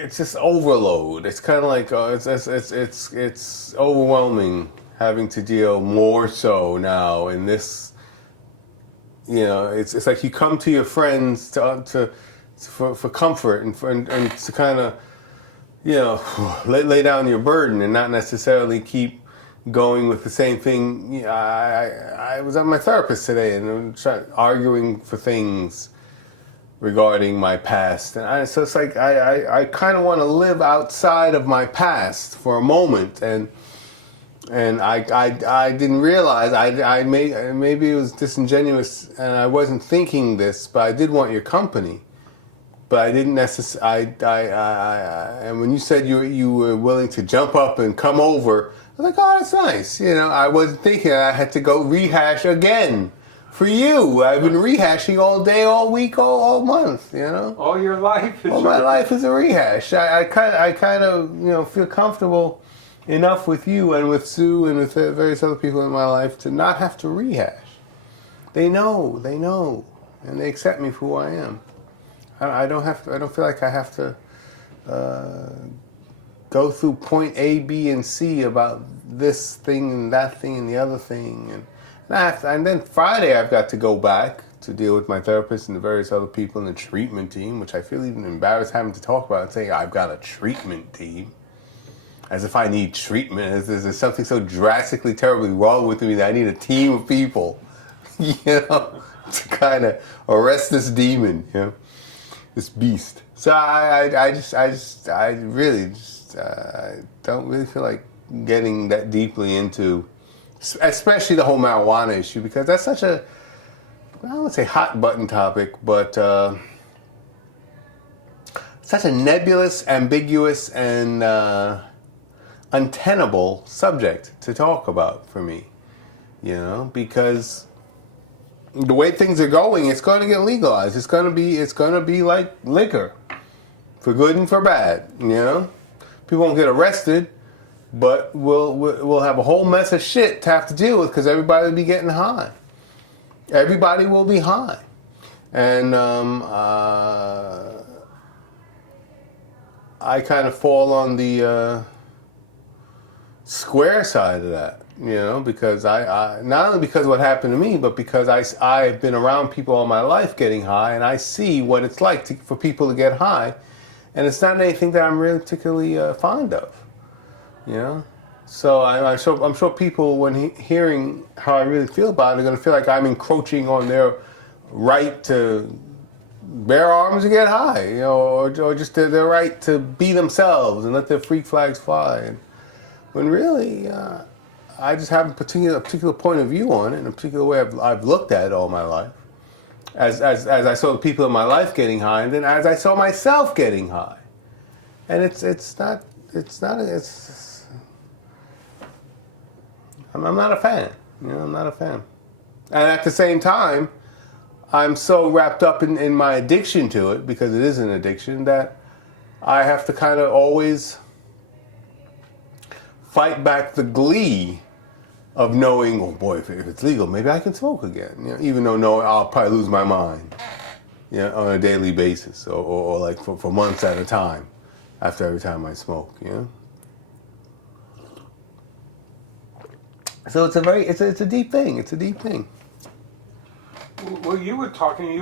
it's just overload. It's kind of like it's overwhelming having to deal more so now in this. It's like you come to your friends for comfort and to kind of lay down your burden and not necessarily keep going with the same thing. I was at my therapist today and I'm arguing for things regarding my past, and so it's like I kind of want to live outside of my past for a moment, and I didn't realize maybe it was disingenuous and I wasn't thinking this, but I did want your company, but I didn't necessarily. And when you said you were willing to jump up and come over, I was like, oh, that's nice. I wasn't thinking I had to go rehash again. For you, I've been rehashing all day, all week, all month. All your life is. All my life is a rehash. I kind of feel comfortable enough with you and with Sue and with various other people in my life to not have to rehash. They know, and they accept me for who I am. I don't feel like I have to go through point A, B, and C about this thing and that thing and the other thing and then Friday I've got to go back to deal with my therapist and the various other people in the treatment team, which I feel even embarrassed having to talk about and saying I've got a treatment team. As if I need treatment, as there's something so drastically, terribly wrong with me that I need a team of people, to kind of arrest this demon, this beast. So I really don't really feel like getting that deeply into, especially the whole marijuana issue, because that's such a, I wouldn't say hot button topic, but such a nebulous, ambiguous, and untenable subject to talk about for me, because the way things are going, it's going to get legalized. It's going to be like liquor, for good and for bad. People won't get arrested, but we'll have a whole mess of shit to have to deal with because everybody will be getting high. Everybody will be high, and I kind of fall on the square side of that, because I not only because of what happened to me, but because I've been around people all my life getting high, and I see what it's like for people to get high, and it's not anything that I'm really particularly fond of, So I'm sure people, when hearing how I really feel about it, are going to feel like I'm encroaching on their right to bear arms and get high, or just their right to be themselves and let their freak flags fly. And when really, I just have a particular point of view on it, and a particular way I've looked at it all my life, as I saw the people in my life getting high, and then as I saw myself getting high, and I'm not a fan. I'm not a fan. And at the same time, I'm so wrapped up in my addiction to it, because it is an addiction, that I have to kind of always fight back the glee of knowing, oh boy, if it's legal, maybe I can smoke again. Even though knowing I'll probably lose my mind, on a daily basis, or like for months at a time, after every time I smoke. So it's a deep thing. It's a deep thing. Well, you were talking.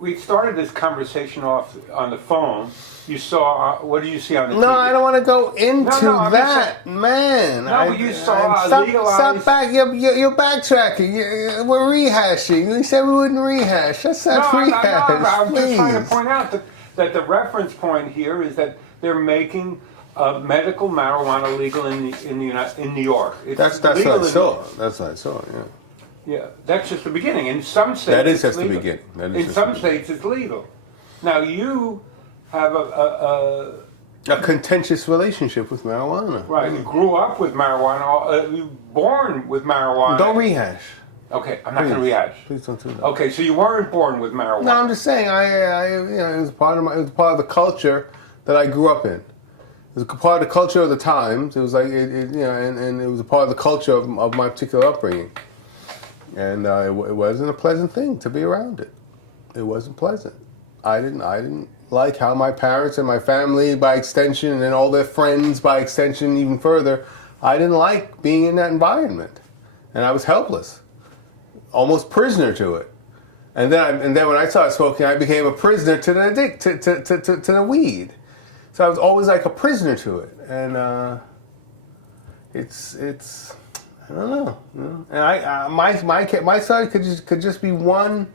We started this conversation off on the phone. You saw, what do you see on the TV? No, I don't want to go into that, man. No, but you saw legalized... Stop back. You're backtracking. We're rehashing. You said we wouldn't rehash. That's not rehash. No, I'm just trying to point out that the reference point here is that they're making medical marijuana legal in New York. That's what I saw. That's what I saw, yeah. Yeah, that's just the beginning. In some states, that is just the beginning. In some states, it's legal. Now you have a contentious relationship with marijuana. Right. You grew up with marijuana. You were born with marijuana. Don't rehash. Okay, I'm not going to rehash. Please don't do that. Okay, so you weren't born with marijuana. No, I'm just saying. It was part of the culture that I grew up in. It was a part of the culture of the times. It was like and it was a part of the culture of my particular upbringing. And it wasn't a pleasant thing to be around it. It wasn't pleasant. I didn't like how my parents and my family, by extension, and all their friends, by extension, even further, I didn't like being in that environment, and I was helpless, almost prisoner to it. And then when I started smoking, I became a prisoner to the weed. So I was always like a prisoner to it, and it's I don't know, you know? And my story could just be one,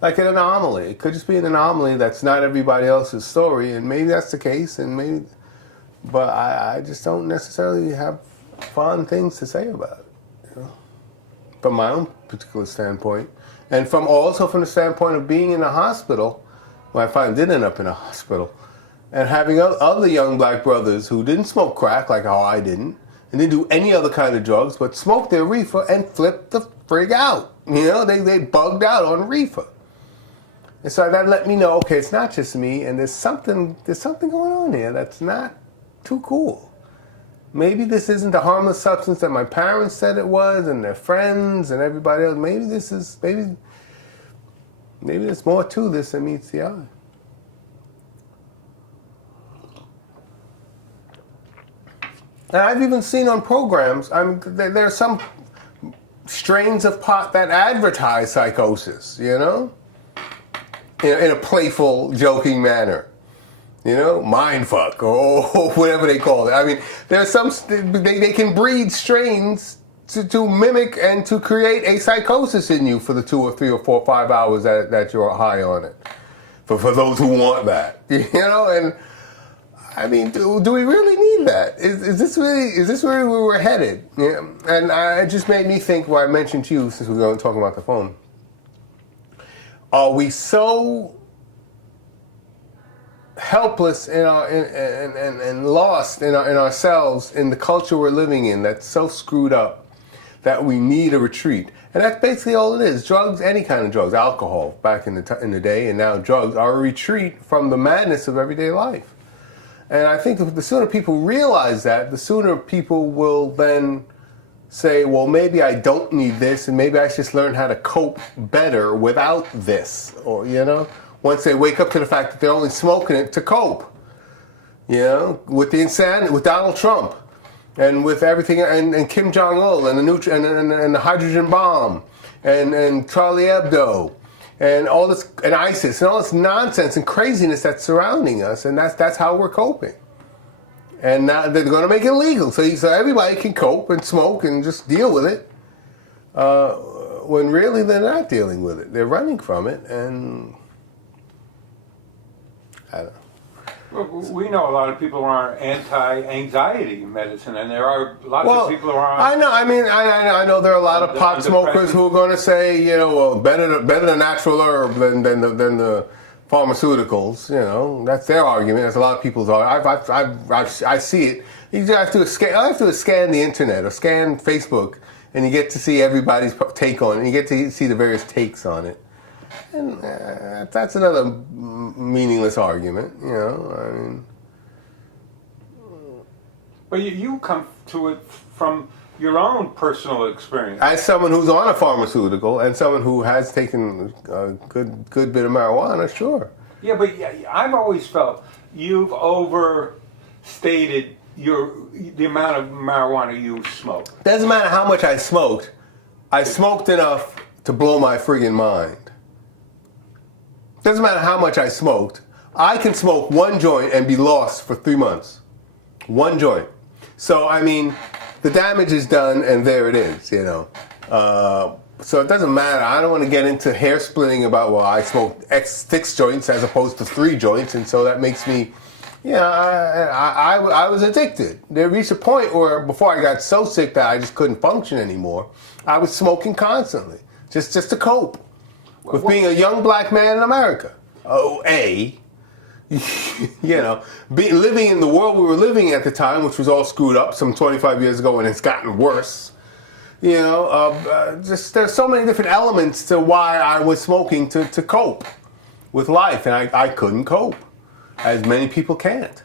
like an anomaly. It could just be an anomaly that's not everybody else's story, and maybe that's the case, but I just don't necessarily have fun things to say about it, you know? From my own particular standpoint, and also from the standpoint of being in a hospital, when I finally did end up in a hospital, and having other young black brothers who didn't smoke crack like how I didn't, and didn't do any other kind of drugs, but smoked their reefer and flipped the frig out. You know, they bugged out on reefer. And so that let me know, okay, it's not just me, and there's something going on here that's not too cool. Maybe this isn't the harmless substance that my parents said it was, and their friends and everybody else. Maybe there's more to this than meets the eye. And I've even seen on programs, there are some strains of pot that advertise psychosis, you know? In a playful, joking manner. You know? Mindfuck, or whatever they call it. I mean, there are some, they can breed strains to mimic and to create a psychosis in you for the 2 or 3 or 4 or 5 hours that you're high on it. For those who want that. You know? And I mean, do we really need that? Is this really where we're headed? Yeah. And it just made me think what I mentioned to you, since we were talking about the phone. Are we so helpless and lost in ourselves, in the culture we're living in, that's so screwed up, that we need a retreat? And that's basically all it is. Drugs, any kind of drugs, alcohol back in the day, and now drugs are a retreat from the madness of everyday life. And I think the sooner people realize that, the sooner people will then say, well, maybe I don't need this, and maybe I should just learn how to cope better without this. Or, you know, once they wake up to the fact that they're only smoking it to cope. You know, with the insanity, with Donald Trump, and with everything, and Kim Jong-il, and the hydrogen bomb, and Charlie Hebdo, and all this, and ISIS, and all this nonsense and craziness that's surrounding us, and that's how we're coping. And now they're going to make it legal, so everybody can cope and smoke and just deal with it. When really they're not dealing with it; they're running from it, and I don't know. Well, we know a lot of people who are on anti-anxiety medicine, and there are lots of people who are on. I know. I mean, I know there are a lot of pot smokers who are going to say, you know, well, better the natural herb than the pharmaceuticals. You know, that's their argument. That's a lot of people's argument. I see it. You just have to scan the internet or scan Facebook, and you get to see everybody's take on it. And you get to see the various takes on it. And that's another meaningless argument, you know. I mean, but you come to it from your own personal experience. As someone who's on a pharmaceutical and someone who has taken a good bit of marijuana, sure. Yeah, but I've always felt you've overstated the amount of marijuana you smoke. Doesn't matter how much I smoked enough to blow my friggin' mind. Doesn't matter how much I smoked. I can smoke one joint and be lost for 3 months. One joint. So, I mean, the damage is done, and there it is, you know. So it doesn't matter. I don't want to get into hair splitting about, well, I smoked 6 joints as opposed to 3 joints, and so that makes me, you know, I was addicted. There reached a point where, before I got so sick that I just couldn't function anymore, I was smoking constantly, just to cope. With being a young black man in America. You know, living in the world we were living at the time, which was all screwed up some 25 years ago, and it's gotten worse. You know, just there's so many different elements to why I was smoking to cope with life, and I couldn't cope, as many people can't.